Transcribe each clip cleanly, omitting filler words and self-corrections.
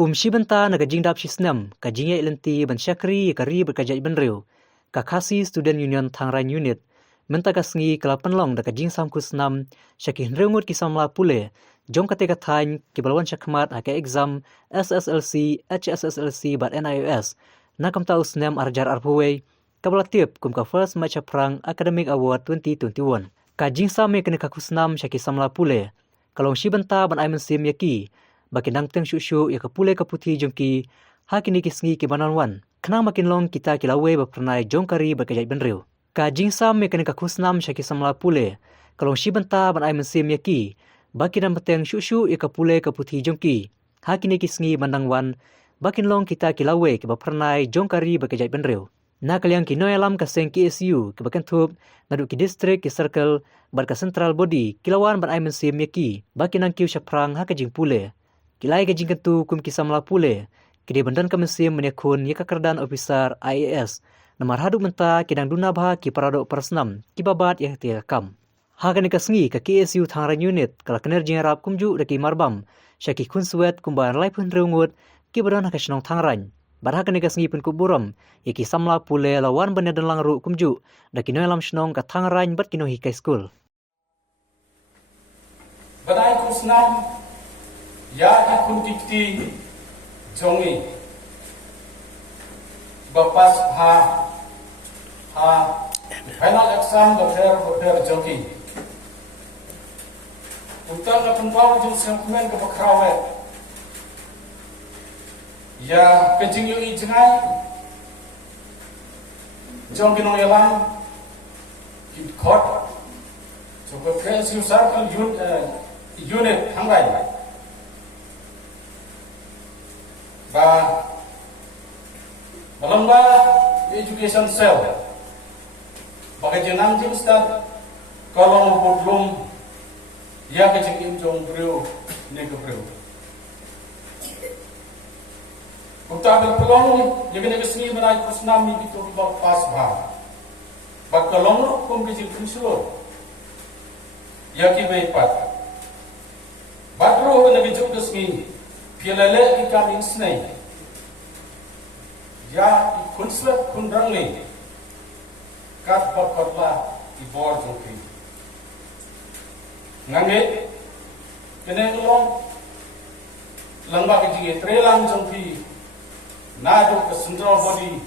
Kum shibanta na kajing dap shisnam, kajing ya ilenti ban syakri kari berkajai benriu. Kakasi Student Union Thangran Unit, menta kasngi kelapan long da kajing samkus nam, syaki hnreungut kisamla pule, jong kate kathain kibalwan syakmat hake exam SSLC, HSSLC bat NIOS, na kamta usnam arjar arpuwe, kabalatip kum ka first match prang Academic Award 2021. Kajing same kene kakusnam syaki samla pule, kalong shibanta ban aimen sim yaki, baki nang teng syusyu ya kapule kaputi jongki, hakini kisngi kibananwan. Kenang makin long kita kilawe berpernai jongkari berkajai benriu. Kajing sam mekanik kakusnam syaki samla pule. Kalong shibanta ban aimen sim yaki, baki dan peteng syusyu ya kapule kaputi jongki. Hakini kisngi bandangwan, bakin long kita kilawe ke berpernai jongkari berkajai benriu. Na kaliang kinoy alam kaseng KSU ke bakentup, ngaduk ki distrik ki circle, bar ka central body, kilawan ban aimen sim yaki, baki nang kiu syaprang hakajing pule. Kilai kajing kentu kum kisamla pule. Kini bandan kemesim menyakun ya kekerdan officer IAS. Namar haduk menta kidang dunabha ki paradok persnam ki babat yang tiakam. Hakan ikasngi ke KSU Thangran Unit kala kinerjing rap kumju daki marbam. Syaki kunsuet kumbayan laipun reungut ki badan hakasnong Thangran. Barhakan ikasngi pun kuburam ya ki samla pule lawan banyadan langru kumju daki noelam snong ka Thangran bat kino hikai school. Badai kusnam ya ikun tikti jongi bapas final exam beper jongi untuk kepenpaw jung sengkumen ke bekrawe ya kejing yu i jengai jong kinong yalang in court coba KSU circle unit hangrai ba Malamba Education Cell bagai jenang jing start kolong bodlum ya kecing imjong brio ne ke brio Ukta berpelong ya kene kesni merai kusnam ni bitu ba pas ba ba kolong kum kecing kunsulo ya ki bepat badro ne bijuk kesni Pialale ikam insnei, ya kunslet kundrangli, kat bakotla ibor joki. Ngange, kene ulong, langba kejige trelang joki, nado ke central body,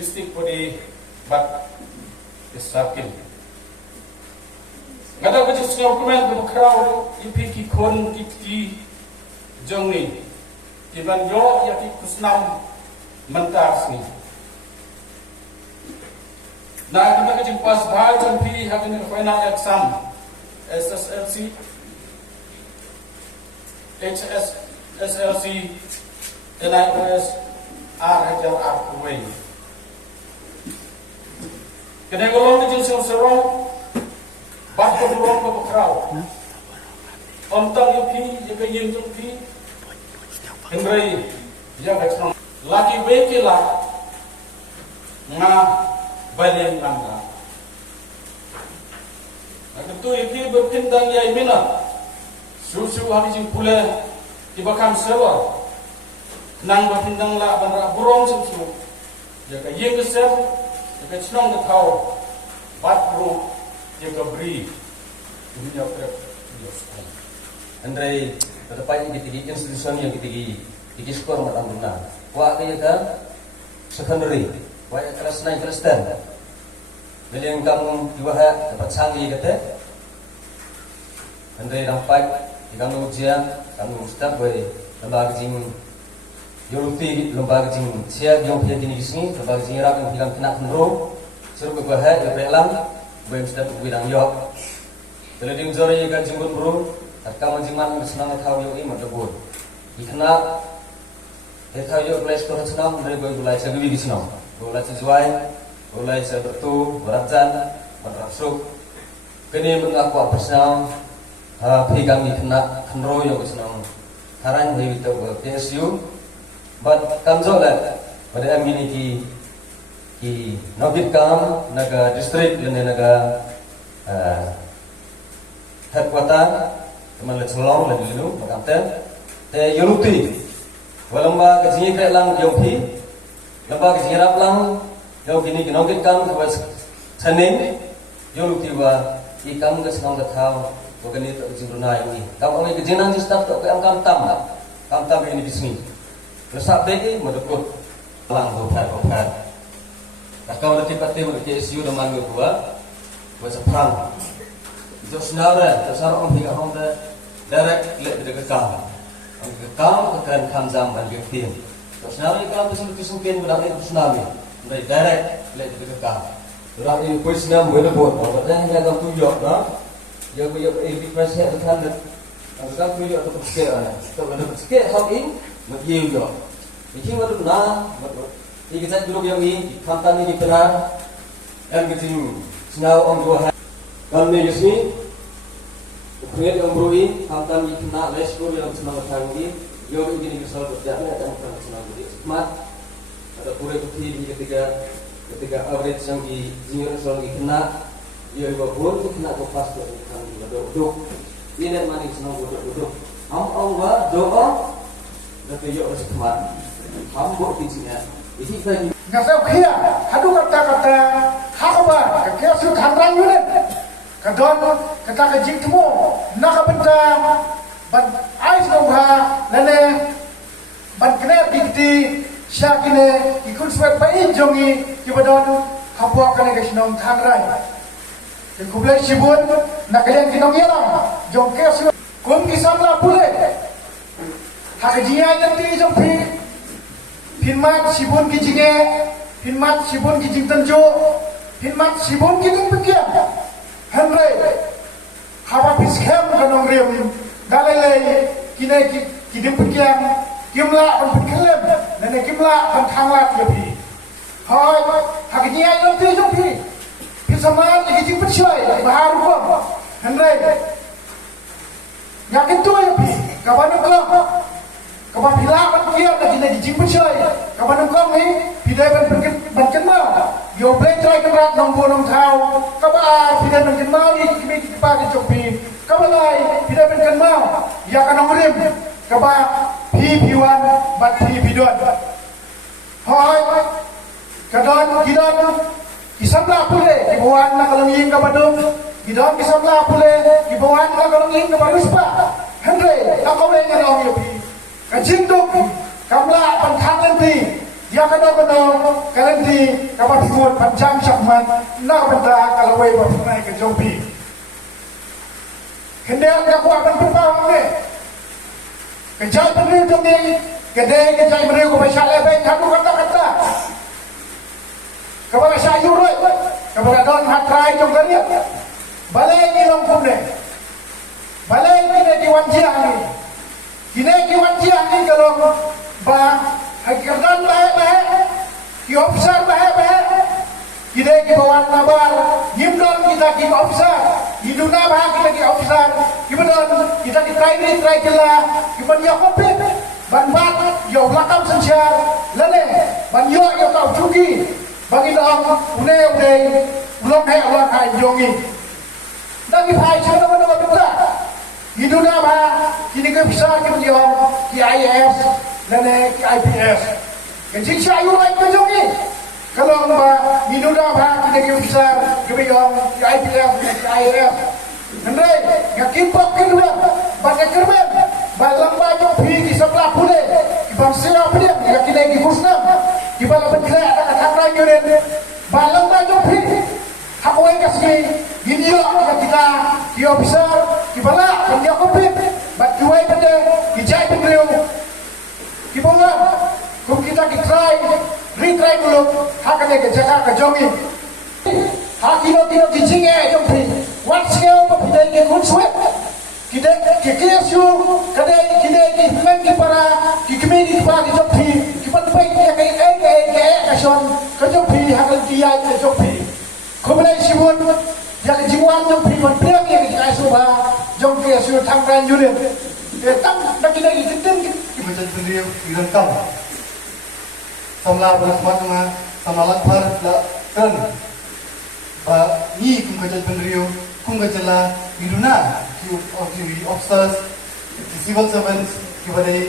district body, bat kesakil. Ngada kejig sengau kumen berkrau, ipiki kon kiti. Jongi, kiban yo yaki kusnam mentar sini. Nah, kita kecil pas bahal jampi hakin final exam SSLC, HSLC, NIOS, RHL Arkway. Kena golong kecil serong, bat kedurong ke bekrau. Omtang yupi, jika yin yupi, Henry, ya baik lagi bekilah, nga balen langga. Nah, tentu yupi berpindang ya imina, susu habis pula dibakam sewa, nang berpindang lah bandar burung susu, jika yin kesem, jika senang ketau, bat bro, jika beri, ini jawab Andrei terdapat di institusi yang di skor matang guna. Wah kaya ka secondary, wah kelas 9 kelas 10. Beliau kamu diwaha dapat sangi kata. Andrei nampak di kamu ujian, kamu start boy lembaga jing yoluti lembaga jing siap yang punya jenis ini lembaga jing rap yang bilang kena kenro suruh kebaha ya belang boy start bidang yok. Kalau di ujore kan jinggun bro Kamu jiman senang tahu yo ini macam bor. Ikna, tahu yo play store senang, mereka gulai segini di senang. Gulai sesuai, gulai sebetul, beratjan, berasuk. Kini mengaku apa senang, pegang ikna, kenro yo senang. Karena ini kita buat PSU, but kanzo lah. Pada ini ki nobit kam, naga distrik dan naga headquarter. Teman lihat selong lagi dulu, makam ten, yuluti, Walamma kajingi kre lang yopi, lamba kajingi rap lang, yo kini kinogit kam kebas sanin, yo luktiwa ikam kesenang ketau, bukan itu juruna ini. Kamu ini kejinan sistem tu yang kam tam ini di sini. Lesak deh, mendukut lang obat. Kau nanti pasti mengerti isu dengan gua, buat seperang. Itu senara, terserah orang hingga orang direct lihat di kekam. Kekam kekan kamzam dan giftin. Terus senara kalau bisa disungkin berarti itu tsunami. Dari direct lihat di kekam. Orang ini kuis nam boleh buat. Orang yang agak tuyok, nah, yang ini presiden kan, agak tuyok atau bersikap, kalau ada bersikap hal ini, macam yo. Ini macam mana? Ini kita dulu yang ini, kantan ini benar, yang kecil, senau orang dua hari. Kami di sini, kemudian yang berui, kantan ini kena leskur yang senang bertanggi, yo ini misal berjalan dan bukan senang berdi. Mat, ada pura putih di ketika average yang di junior soal kena, yo ibu pun kena kepas tu kan duduk. Ini mana senang duduk. Am doa, dan yo harus kemat. Hambuk bijinya. Ngasau kia, hadu kata hakaba, kia su khandran yunet, kadon kata kajik temu, nak benda ban ais nongha, lene ban kena dikti syakine ikut swab bayi jongi kibadon habwa kene kesinong khandran. Kubulai sibun nak kalian kinong yalang, jong kia su kum kisamla pule, hakajia nanti jong pi. Hinmat sibun kijinge, hinmat sibun kijing tenjo, hinmat sibun kijing pekian. Henry, hawa piskem kanong rim, galilei kine kijing pekian, kimla ban pekelem, nene kimla ban thanglat yapi. Hai, hakini ai nanti jopi. Pisaman kijing pecai, bahar kom. Henry, yakin tu yapi, kawan kom. Kapan bila ban kia lagi nak dijemput saya. Kapan engkau ni bidai ban kenal. Yo boleh try kerat nombor tau. Kapan bidai ban kenal ni kami kita jopi. Kapan lagi bidai ban kenal. Ya kan nombrim. Kapan piwan ban piduan. Hai. Kadon gidon kisambla pule kibuan nak kalau ingin kapadum. Gidon kisambla pule kibuan nak kalau ingin kapaduspa. Henry, aku boleh ngalong yopi. Kajinduk kamla pantang nanti dia kado kalanti kapat food panjang syakman nak benda kalau way berpunai ke jopi hendak aku akan berbawang ni kejai beri tu ni kedai kejai beri ko pasal lebih kamu kata kepada saya urut kepada don hatrai jong gariap balai ni longkum ni balai ni diwan jiang ni kini kiwan jiang ni kalau bah hakirdan baik ki officer baik kini ki bawan nabar nimdon kita ki officer hiduna bah kita ki officer kibadon kita ki try kela kiban yo kopi ban yo lakam sensyar lele ban yo tau cuki bagi dong une ulong hai Allah kai jongi dagi phai chana mana betul hiduna bah kini ke bisa kiban ki IAS lele ki IPS kecil sayu lai ke jongi kalau bah hiduna bah kini ke bisa kiban ki IPS ki IAS Andre, ngakimpok kedua, banyak kerben, balang baju pergi sebelah pule, ibang siapa dia, ngakin lagi kusnam, ibang bergerak dengan tangan yurin, balang baju pergi, aku yang kasih, ini yang kita, dia bisa, ibang banyak komplit, batuai pada, dijai beliau, ibang kum kita retry dulu, haknya kejaga kejongi, hakino dijinge jompi. What's your opinion? Good sweat. Kita kiasu, kita hilang para kami para jopi, kita pergi ke kasion, kejopi hakal dia kejopi. Kemudian sibun, yang jiwan jopi berperang yang kiasu bah, jom kiasu tangkan jurit. Tang nak kita Kita sendiri direntang. Samlah bersama samalat par dan ni kumkajan pendiriu. Kumkajala Iduna, the officers, the civil servants, kepada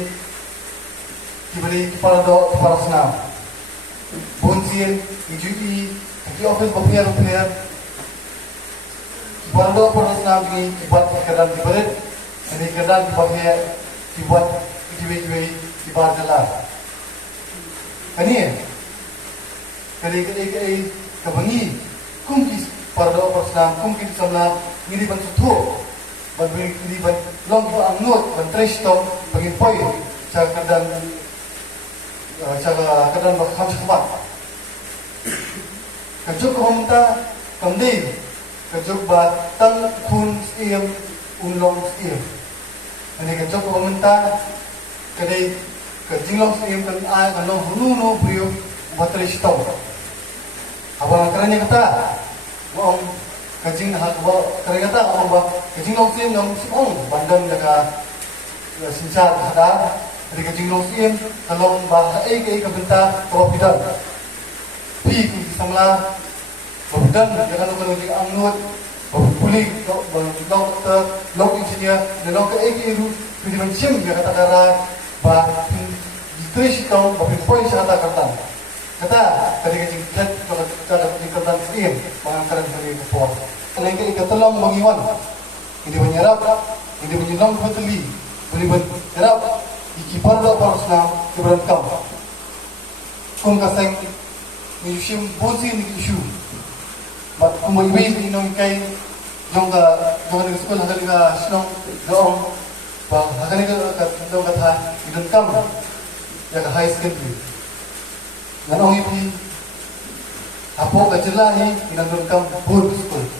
kibali kepala do kepala senam. Bonsin, ijui, di office bapir kepala do kepala senam ini dibuat keadaan diberit, ini keadaan dipakai dibuat dijual dibar jelas. Ini ya, kali kebangi, kungkis pada do kepala senam, kungkis samla ini bantu bagi ini long kita angut bantres tau bagi poin cara kadang bakal cepat. Kejuk pemerintah kembali kejuk batang kun setiap unlong setiap. Ini kejuk pemerintah kedai kejinglong setiap kan ay kalau hunu beliau bantres tau. Abang kerana kata, wong kajing hak bawa ternyata orang bawa kajing longsim yang siong bandang jaga sincar hadar dari kajing longsim kalau bah ke benta bawa bidan pi samla bawa bidan jangan lupa lagi angut bawa puli dokter log engineer dan log ke itu di mencim dia kata kara bah ditresh tau bawa poin kata kata kata tadi kajing kat kalau cara dikatakan sendiri mengangkat dari kepala. Selain itu tolong mengiwan, ini menyerap, ini menyelam betuli, boleh menyerap, ikipar dah parusna keberan kam. Kung kaseng menyusim bonsin isu, mat kumaiwis ini nongkai, jongga di sekolah hari ka senong doong, bah hari ka dong kata idun kam, ya ka high secondary. Nanong ipi, apo kajelahi inandun kam bur sekolah.